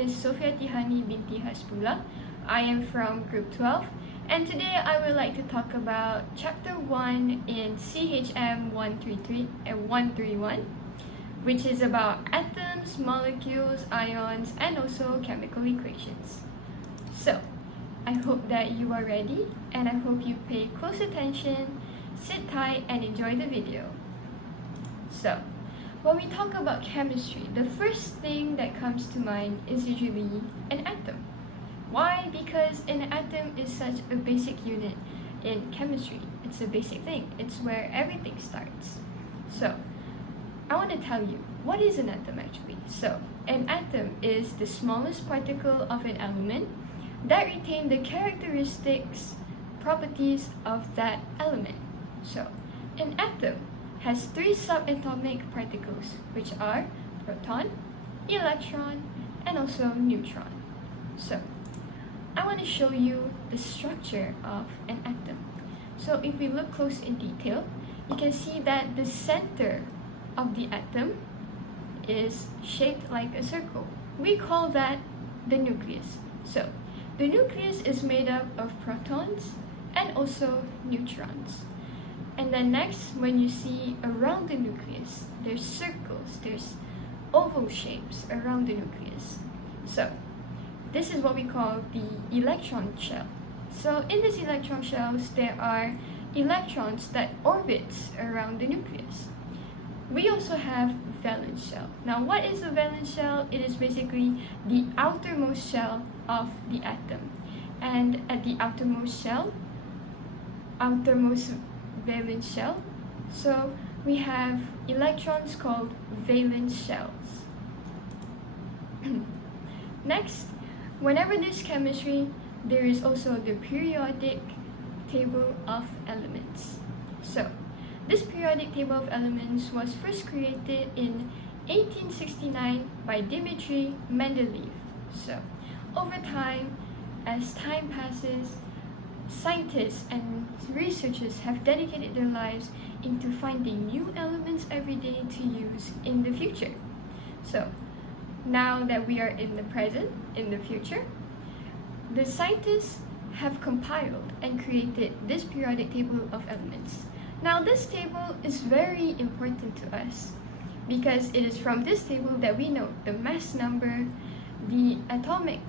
is Sofia Tihani binti Hasbullah. I am from Group 12, and today I would like to talk about Chapter 1 in CHM 133 and 131, which is about atoms, molecules, ions, and also chemical equations. So, I hope that you are ready, and I hope you pay close attention, sit tight, and enjoy the video. So, when we talk about chemistry, the first thing that comes to mind is usually an atom. Why? Because an atom is such a basic unit in chemistry. It's a basic thing. It's where everything starts. So, I want to tell you, what is an atom actually? So, an atom is the smallest particle of an element that retain the characteristics, properties of that element. So, an atom has three subatomic particles, which are proton, electron, and also neutron. So, I want to show you the structure of an atom. So, if we look close in detail, you can see that the center of the atom is shaped like a circle. We call that the nucleus. So, the nucleus is made up of protons and also neutrons. And then next, when you see around the nucleus, there's circles, there's oval shapes around the nucleus. So, this is what we call the electron shell. So, in this electron shells, there are electrons that orbits around the nucleus. We also have valence shell. Now, what is a valence shell? It is basically the outermost shell of the atom. And at the outermost valence shell, so we have electrons called valence shells. Next, whenever there's chemistry, there is also the periodic table of elements. So, this periodic table of elements was first created in 1869 by Dmitri Mendeleev. So, over time, as time passes, scientists and researchers have dedicated their lives into finding new elements every day to use in the future. So, now that we are in the present, in the future, the scientists have compiled and created this periodic table of elements. Now, this table is very important to us because it is from this table that we know the mass number, the atomic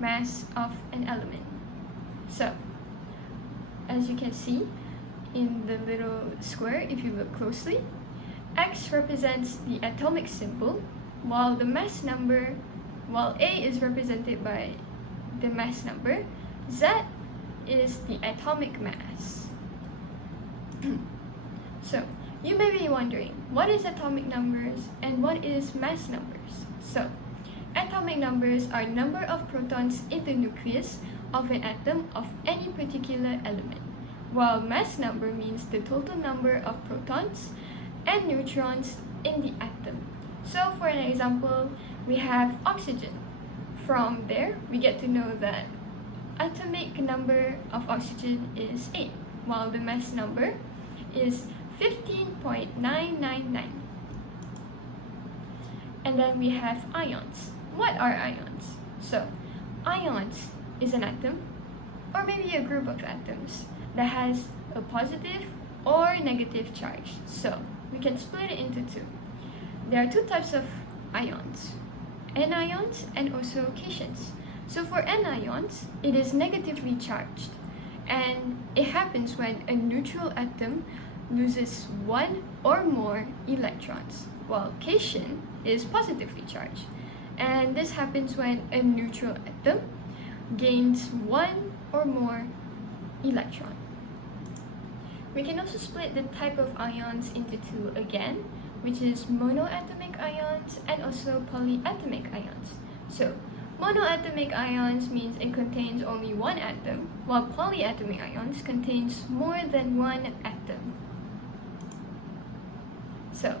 mass of an element. So, as you can see in the little square, if you look closely, X represents the atomic symbol, while the mass number, while A is represented by the mass number, Z is the atomic mass. So, you may be wondering, what is atomic numbers and what is mass numbers? So, atomic numbers are number of protons in the nucleus of an atom of any particular element, while mass number means the total number of protons and neutrons in the atom. So for an example, we have oxygen. From there, we get to know that atomic number of oxygen is 8, while the mass number is 15.999. And then we have ions. What are ions? So, ions is an atom, or maybe a group of atoms that has a positive or negative charge. So, we can split it into two. There are two types of ions, anions and also cations. So for anions, it is negatively charged, and it happens when a neutral atom loses one or more electrons, while cation is positively charged. And this happens when a neutral atom gains one or more electron. We can also split the type of ions into two again, which is monoatomic ions and also polyatomic ions. So, monoatomic ions means it contains only one atom, while polyatomic ions contains more than one atom. So,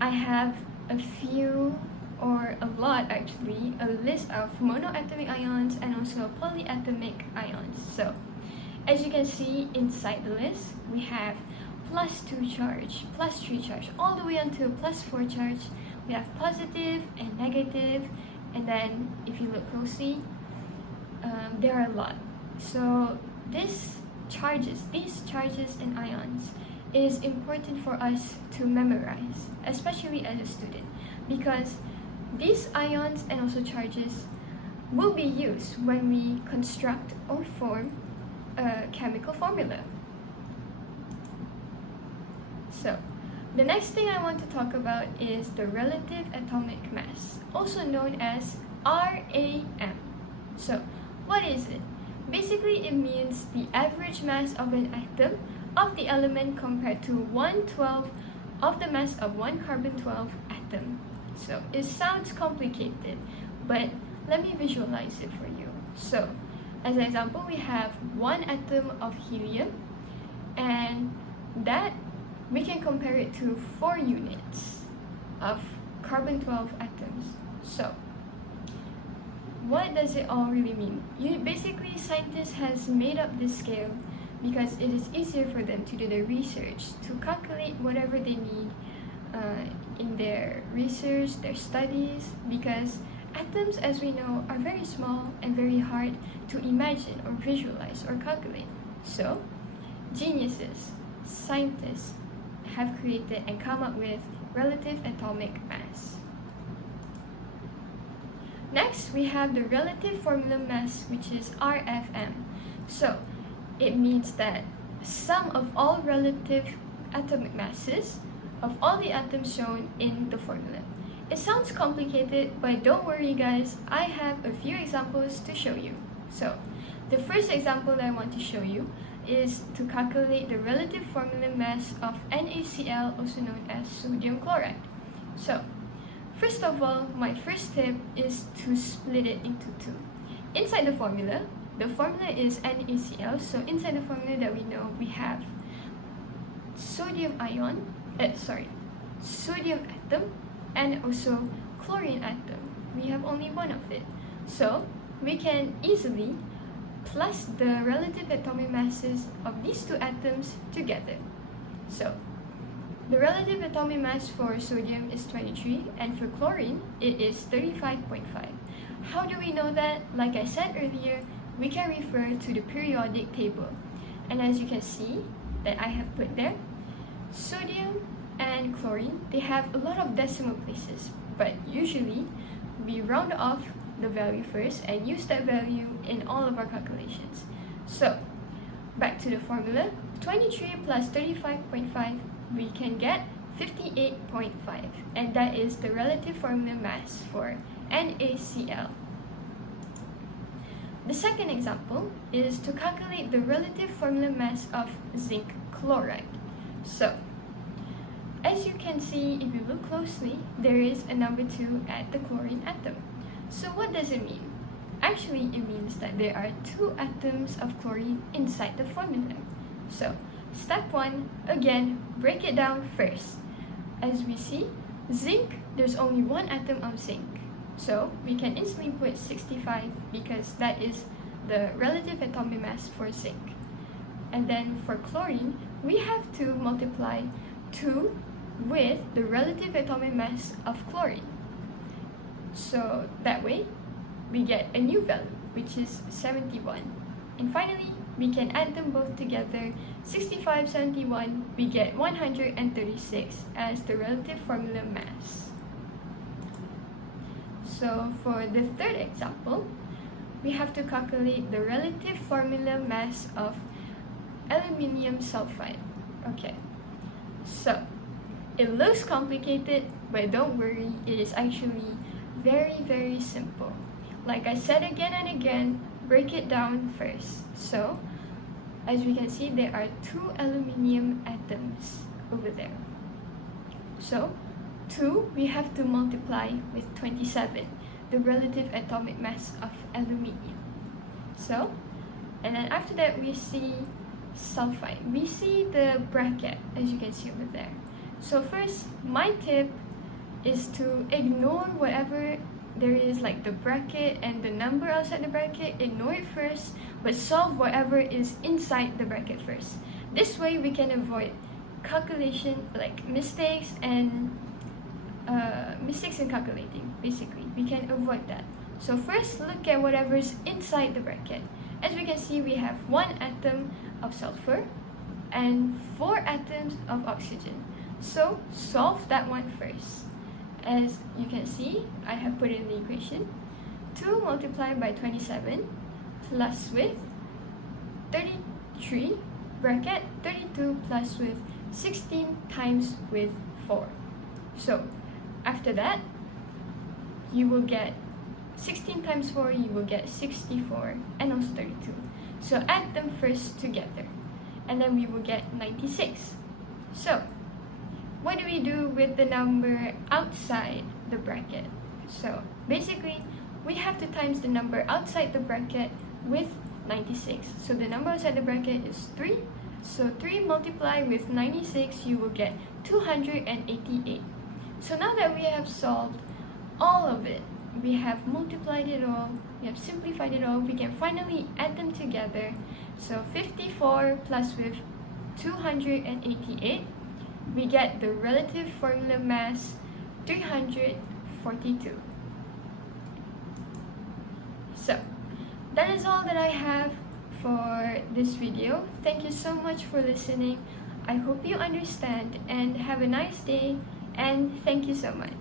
I have a few, or a lot actually, a list of monoatomic ions and also polyatomic ions. So, as you can see inside the list, we have +2 charge, +3 charge, all the way until +4 charge. We have positive and negative And then if you look closely, there are a lot. So these charges and ions is important for us to memorize, especially as a student, because these ions and also charges will be used when we construct or form a chemical formula. So the next thing I want to talk about is the relative atomic mass, also known as RAM. So what is it? Basically, it means the average mass of an atom of the element compared to 1/12 of the mass of one carbon-12 atom. So it sounds complicated, but let me visualize it for you. So as an example, we have one atom of helium, and that we can compare it to 4 units of carbon-12 atoms. So what does it all really mean? Basically, scientists has made up this scale because it is easier for them to do their research, to calculate whatever they need in their research, their studies, because atoms, as we know, are very small and very hard to imagine or visualize or calculate. So geniuses, scientists, have created and come up with relative atomic mass. Next, we have the relative formula mass, which is RFM. So it means that sum of all relative atomic masses of all the atoms shown in the formula. It sounds complicated, but don't worry guys, I have a few examples to show you. So the first example that I want to show you is to calculate the relative formula mass of NaCl, also known as sodium chloride. So first of all, my first tip is to split it into two. Inside the formula is NaCl, so inside the formula that we know, we have sodium atom and also chlorine atom. We have only one of it. So we can easily plus the relative atomic masses of these two atoms together. So the relative atomic mass for sodium is 23, and for chlorine it is 35.5. How do we know that? Like I said earlier, we can refer to the periodic table. And as you can see that I have put there, sodium and chlorine, they have a lot of decimal places, but usually we round off the value first and use that value in all of our calculations. So back to the formula, 23 plus 35.5, we can get 58.5, and that is the relative formula mass for NaCl. The second example is to calculate the relative formula mass of zinc chloride. So as you can see, if you look closely, there is a number 2 at the chlorine atom. So what does it mean? Actually, it means that there are 2 atoms of chlorine inside the formula. So step 1, again, break it down first. As we see, zinc, there's only 1 atom of zinc. So we can instantly put 65 because that is the relative atomic mass for zinc. And then for chlorine, we have to multiply 2 with the relative atomic mass of chlorine. So that way, we get a new value, which is 71. And finally, we can add them both together, 65, 71, we get 136 as the relative formula mass. So for the third example, we have to calculate the relative formula mass of aluminium sulfide. Okay, so it looks complicated, but don't worry, it is actually very, very simple. Like I said again and again, break it down first. So as we can see, there are 2 aluminium atoms over there. So 2, we have to multiply with 27, the relative atomic mass of aluminium. So, and then after that we see sulfide. We see the bracket, as you can see over there. So first, my tip is to ignore whatever there is, like the bracket and the number outside the bracket. Ignore it first, but solve whatever is inside the bracket first. This way we can avoid calculation, like mistakes in calculating, basically. we can avoid that. So first, look at whatever's inside the bracket. As we can see, we have 1 atom of sulfur and 4 atoms of oxygen. So solve that one first. As you can see, I have put in the equation. 2 multiplied by 27 plus with 33 bracket 32 plus with 16 times with 4. So after that, you will get 16 times 4, you will get 64 and also 32. So add them first together and then we will get 96. So what do we do with the number outside the bracket? So basically, we have to times the number outside the bracket with 96. So the number outside the bracket is 3. So 3 multiplied with 96, you will get 288. So now that we have solved all of it, we have multiplied it all, we have simplified it all, we can finally add them together. So 54 plus with 288, we get the relative formula mass 342. So that is all that I have for this video. Thank you so much for listening. I hope you understand and have a nice day, and thank you so much.